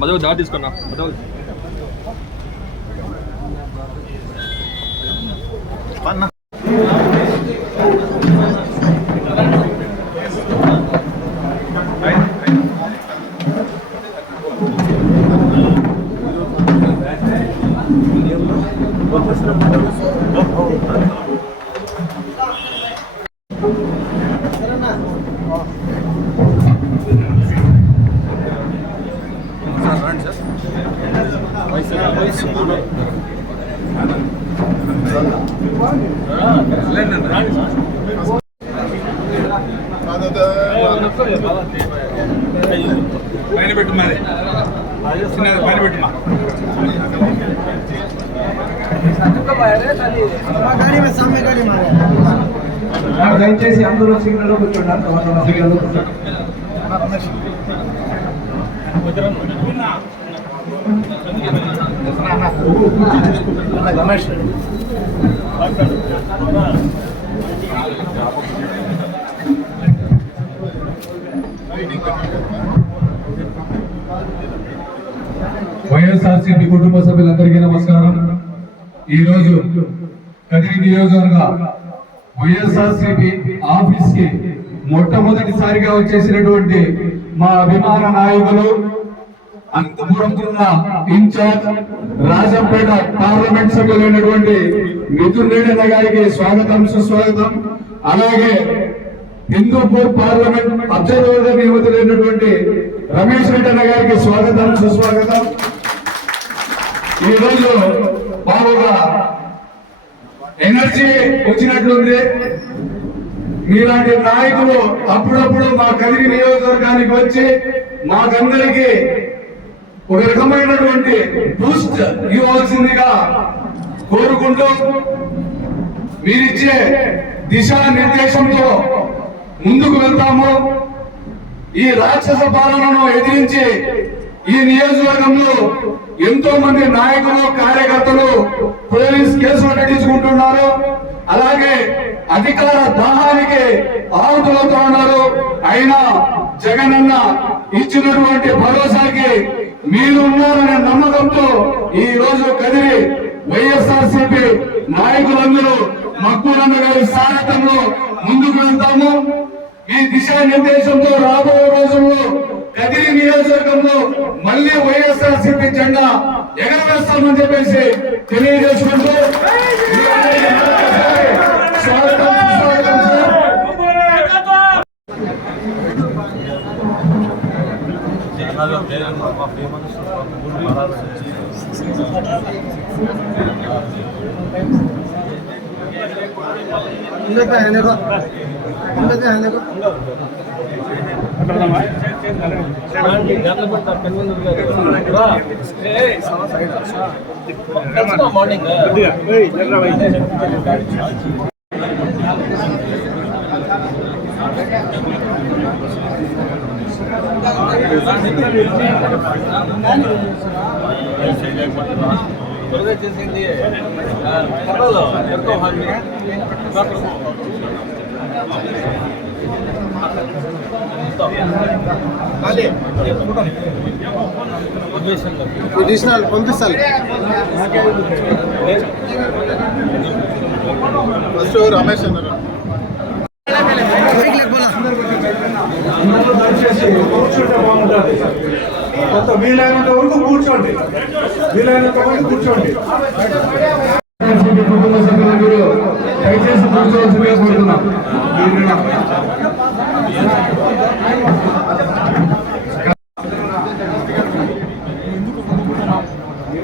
మధ్య దారి తీసుకున్నా పైన పెట్టు మరి పైన పెట్టుమా దయచేసి అందరూ సిగ్నల్ కూర్చోండి సిగ్నల్ కూర్చోండి రమేష్ వైఎస్ఆర్సీపీ కుటుంబ సభ్యులందరికీ నమస్కారం. ఈరోజు కదిరి నియోజకవర్గ వైఎస్ఆర్సీపీ ఆఫీస్ కి మొట్టమొదటిసారిగా వచ్చేసినటువంటి మా అభిమాన నాయకులు అనంతపురం జిల్లా ఇన్ఛార్జ్ రాజంపేట పార్లమెంట్ సభ్యులైనటువంటి మిథున్ రెడ్డి గారికి స్వాగతం సుస్వాగతం. అలాగే హిందూపూర్ పార్లమెంట్ అబ్జర్వర్ గా నియమితులైనటువంటి రమేష్ రెడ్డి గారికి స్వాగతం సుస్వాగతం. ఈ రోజు బాగా ఎనర్జీ వచ్చినట్లుంది. మీలాంటి నాయకులు అప్పుడప్పుడు మా కదిరి నియోజకవర్గానికి వచ్చి మాకందరికీ ఒక రకమైనటువంటి బూస్ట్ ఇవ్వాల్సిందిగా కోరుకుంటూ మీరిచ్చే దిశా నిర్దేశంతో ముందుకు వెళ్తాము. ఈ రాక్షస పాలనను ఎదిరించి ఈ నియోజకవర్గంలో ఎంతో మంది నాయకులు కార్యకర్తలు పోలీస్ కేసులు నటించుకుంటున్నారు. అలాగే అధికార దాహానికి ఆహుతులతో ఉన్నారు. అయినా జగనన్న ఇచ్చినటువంటి భరోసాకి మీరు ఉన్నారనే నమ్మకంతో ఈ రోజు కదిరి వైఎస్ఆర్సీపీ నాయకులందరూ మక్కువన్న గారి సారథ్యంలో ముందుకు వెళ్తాము. ఈ దిశా నిర్దేశంతో రాబోయే రోజుల్లో కదిరి నియోజకవర్గంలో మళ్ళీ వైఎస్ఆర్సీపీ జెండా ఎగరవేస్తామని చెప్పేసి తెలియజేసుకుంటూ స్వాగతం సుస్వాగతం సార్. మార్నింగ్ త్వరగా చేసింది పొజిషనల్ పంపిస్తాను. ఫస్ట్ రమేష్ అన్నారు. దయచేసి కూర్చుంటే బాగుంటుంది. కొంత వీలైనంత వరకు కూర్చోండి, వీలైనంత వరకు కూర్చోండి. కుటుంబ సభ్యులందరూ దయచేసి కూర్చోవలసిందిగా కోరుతున్నాం.